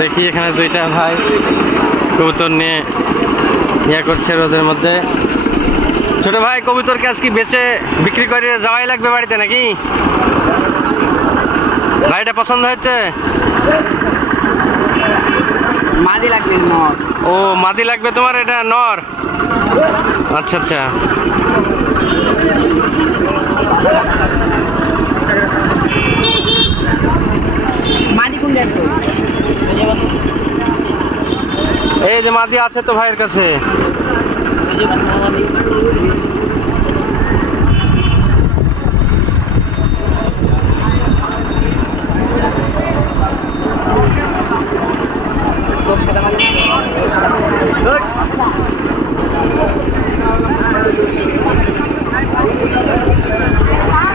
দেখি এখানে দুইটা ভাই কবুতর নিয়ে ইয়া করছে রোদের মধ্যে। ছোট ভাই, কবুতর কি আজকে বেচে বিক্রি করে যাওয়াই লাগবে বাড়িতে নাকি? ভাইটা পছন্দ হয়েছে? মাদি লাগবে নর। ও মাদি লাগবে তোমার, এটা নর? আচ্ছা আচ্ছা। মাদি কোন দেখো? এই যে মাদি আছে তো ভাইয়ের কাছে।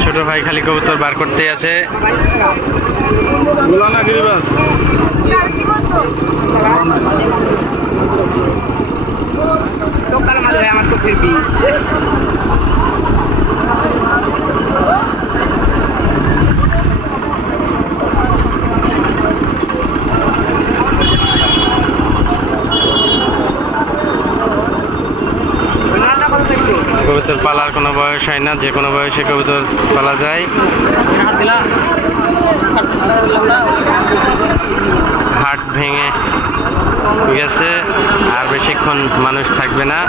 ছোট ভাই খালি কবুতর বার করতে আছে। দোকান মাঝে আমার তো ফিরবি। কবুতর পালার কোনো বয়স হয় না, যে কোনো বয়সে কবুতর পালা যায়। হাট ভেঙে গেছে, আর বেশিক্ষণ মানুষ থাকবে না।